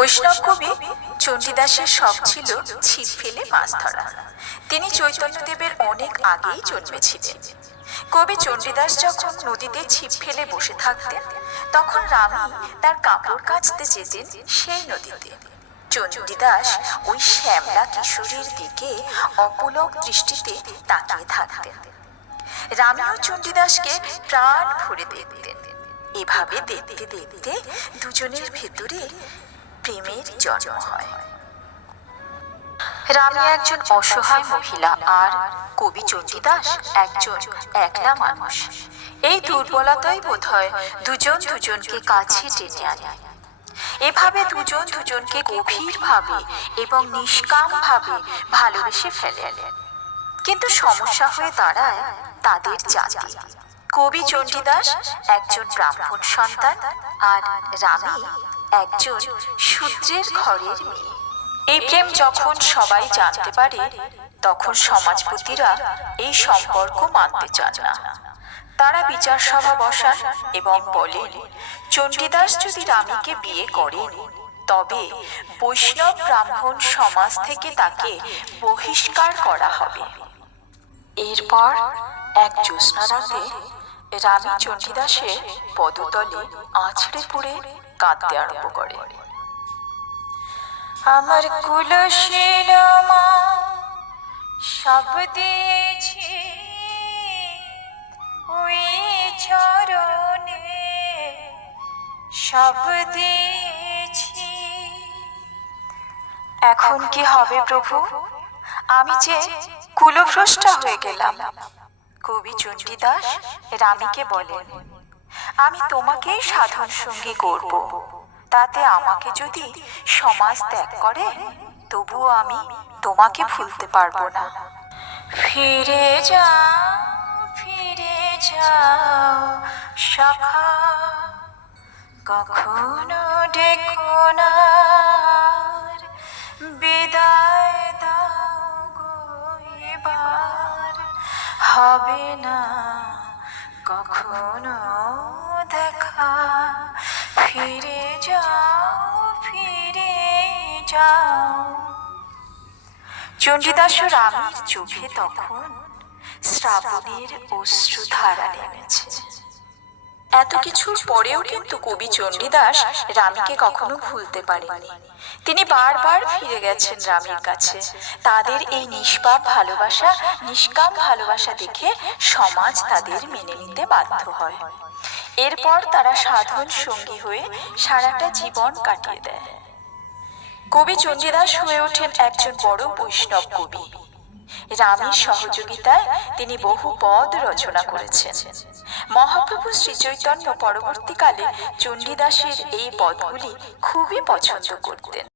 বৈষ্ণব কবি চণ্ডীদাসের শখ ছিল ছিপ ফেলে মাছ ধরা। তিনি চৈতন্যদেবের অনেক আগেই জন্মেছিলেন। কবি চণ্ডীদাস যখন নদীতে ছিপ ফেলে বসে থাকতেন, তখন রামী তার কাপড় কাচতে যেতেন সেই নদীতে। চণ্ডীদাস ওই শ্যামলা কিশোরীর দিকে অপলক দৃষ্টিতে তাকিয়ে থাকতেন। রামীও চণ্ডীদাসকে প্রাণ ভরে দেখতেন। এভাবে দেখতে দেখতে দুজনের ভেতরে প্রেমের জন্ম হয় রানী একজন অসহায় মহিলা আর কবি চণ্ডীদাস একজন একলা মানুষ। এই দুর্বলতাই বোধ দুজন দুজনকে কাছে টেনে আনে। এভাবে দুজন দুজনকে গভীরভাবে এবং নিষ্কামভাবে ভালোবেসে ফেলে কিন্তু সমস্যা হয়ে দাঁড়ায় তাদের জাতি। কবি চণ্ডীদাস একজন ব্রাহ্মণ সন্তান আর রানী একজন শূদ্রের ঘরের মেয়ে। এই প্রেম যখন সবাই জানতে পারে, তখন সমাজপতিরা এই সম্পর্ক মানতে চান না। তারা বিচার সভা বসান এবং বলেন, চণ্ডীদাস যদি রানীকে বিয়ে করেন, তবে বৈষ্ণব ব্রাহ্মণ সমাজ থেকে তাকে বহিষ্কার করা হবে। এরপর এক জ্যোৎস্না রাতে রানী চণ্ডীদাসের পদতলে আছড়ে পড়ে কাঁদতে আরম্ভ করে। আমার কুলশীল মা সব দিয়েছি ওই চরণে সব দিয়েছি। এখন কি হবে প্রভু? আমি যে কুলভ্রষ্টা হয়ে গেলাম। কবি চণ্ডীদাস রানীকে বলেন আমি তোমাকেই সাধন সঙ্গী করব। তাতে আমাকে যদি সমাজ ত্যাগ করে, তবুও আমি তোমাকে ভুলতে পারব না। ফিরে যাও ফিরে যাও সখা কখনো ডেকো না বিদায় দাও গো এবার। হবে না। কখনো দেখা। ফিরে যাও ফিরে যাও। চণ্ডীদাস ও রামের চোখে তখন শ্রাবণের অশ্রুধারা নেমেছে। এত কিছুর পরেও কিন্তু কবি চণ্ডীদাস রামীকে কখনো ভুলতে পারেননি। তিনি বারবার ফিরে গেছেন রানীর কাছে। তাদের এই নিষ্পাপ ভালোবাসা, নিষ্কাম ভালোবাসা দেখে সমাজ তাদের মেনে নিতে বাধ্য হয়। এরপর তারা সাধন সঙ্গী হয়ে সারাটা জীবন কাটিয়ে দেয়। কবি চণ্ডীদাস হয়ে ওঠেন একজন বড় বৈষ্ণব কবি। রামের সহযোগিতায় তিনি বহু পদ রচনা করেছেন। মহাপ্রভু শ্রীচৈতন্য পরবর্তীকালে চণ্ডীদাসের এই পদগুলি খুবই পছন্দ করতেন।